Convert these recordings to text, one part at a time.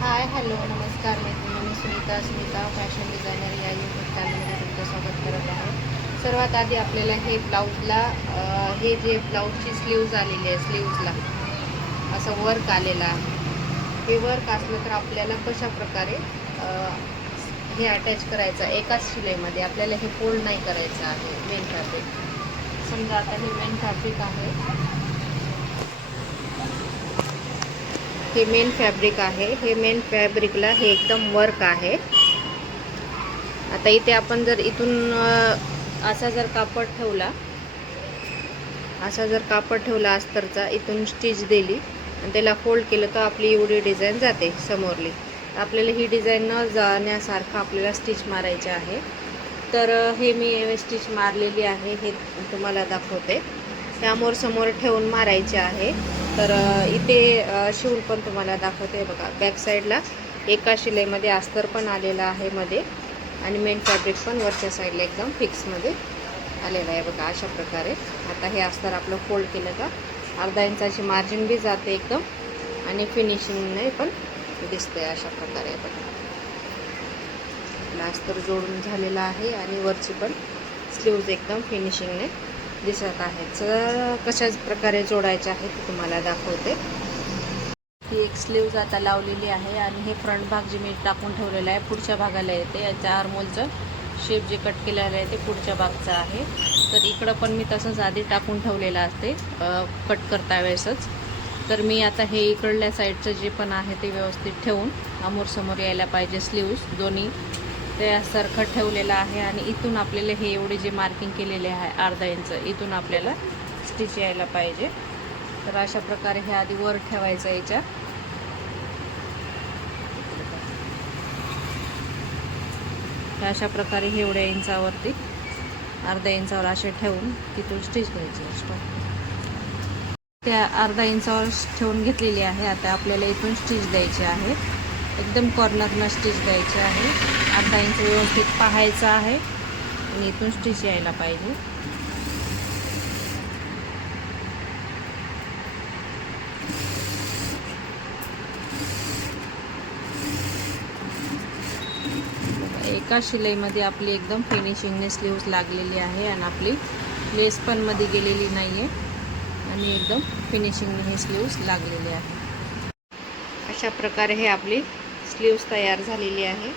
Hi hello नमस्कार मैत्रिणी, मी Sunita fashion designer या यूट्यूब चॅनलमध्ये तुमचं स्वागत करत आहे. सर्वात आधी आपल्याला हे ब्लाऊजला हे जे ब्लाऊजची स्लीव्ज आलेली आहे, स्लीव्जला असं वर्क आलेलं आहे. हे वर्क असलं तर आपल्याला कशा प्रकारे हे अटॅच करायचं, एकाच शिलाईमध्ये आपल्याला हे फोल्ड नाही करायचं आहे. मेन फॅब्रिक समजा आता हे मेन फॅब्रिक आहे, हे मेन फॅब्रिक आहे. हे मेन फॅब्रिकला हे एकदम वर्क आहे. आता इथे आपण जर इथून असा जर कापड ठेवला अस्तरचा, इथून स्टिच दिली आणि त्याला फोल्ड केलं तर आपली एवढी डिझाईन जाते समोरली. आपल्याला ही डिझाईन न जाण्यासारखं आपल्याला स्टिच मारायचे आहे. तर हे मी स्टिच मारलेली आहे, हे तुम्हाला दाखवते. त्यामोर समोर ठेवून मारायचे आहे. तर इथे शिवून पण तुम्हाला दाखवते. बघा, बॅक साईडला एका शिलाईमध्ये अस्तर पण आलेला आहे मध्ये, आणि मेन फॅब्रिक पण वरच्या साईडला एकदम फिक्समध्ये आलेलं आहे. बघा अशा प्रकारे. आता हे अस्तर आपलं फोल्ड केलं का अर्धा इंचाची मार्जिन बी जाते एकदम, आणि फिनिशिंगने पण दिसते अशा प्रकारे. बघा, अस्तर जोडून झालेला आहे आणि वरची पण स्लीव्ज एकदम फिनिशिंगने दिसत आहे. तर कशाच प्रकारे जोडायचे आहे ते तुम्हाला दाखवते. ही एक स्लीव्ज आता लावलेली आहे, आणि हे फ्रंट भाग जे मी टाकून ठेवलेला आहे पुढच्या भागाला येते. याच्या आर्मोलचं शेप जे कट केलेलं आहे ते पुढच्या भागचं आहे. तर इकडं पण मी तसंच आधी टाकून ठेवलेलं असते कट करता वेळेसच. तर मी आता हे इकडल्या साईडचं जे पण आहे ते व्यवस्थित ठेवून समोर यायला पाहिजे स्लीव्ज दोन्ही त्यासारखं ठेवलेलं आहे. आणि इथून आपल्याला हे एवढे जे मार्किंग केलेले आहे अर्धा इंच, इथून आपल्याला स्टिच यायला पाहिजे. तर अशा प्रकारे हे आधी वर ठेवायचं याच्या. अशा प्रकारे हे एवढ्या इंचावरती अर्धा इंचावर असे ठेवून तिथून स्टिच घ्यायची. त्या अर्धा इंचावर ठेवून घेतलेली आहे. आता आपल्याला इथून स्टिच द्यायची आहे, एकदम कॉर्नरनं स्टिच द्यायची आहे. अर्धा इंच व्यवस्थित पाहायचं आहे आणि इथून स्टिच यायला पाहिजे. एका शिलाईमध्ये आपली एकदम फिनिशिंगने स्लीव्ज लागलेली आहे, आणि आपली लेस पण मध्ये गेलेली नाही आहे, आणि एकदम फिनिशिंगने हे स्लीव्ज लागलेले आहे. अशा प्रकारे हे आपली स्लीव्ज तयार झालेली आहे.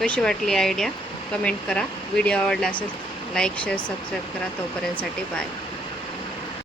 कशी वाटली आयडिया कमेंट करा. व्हिडिओ आवडला असेल लाईक शेअर सबस्क्राईब करा. तोपर्यंतसाठी बाय.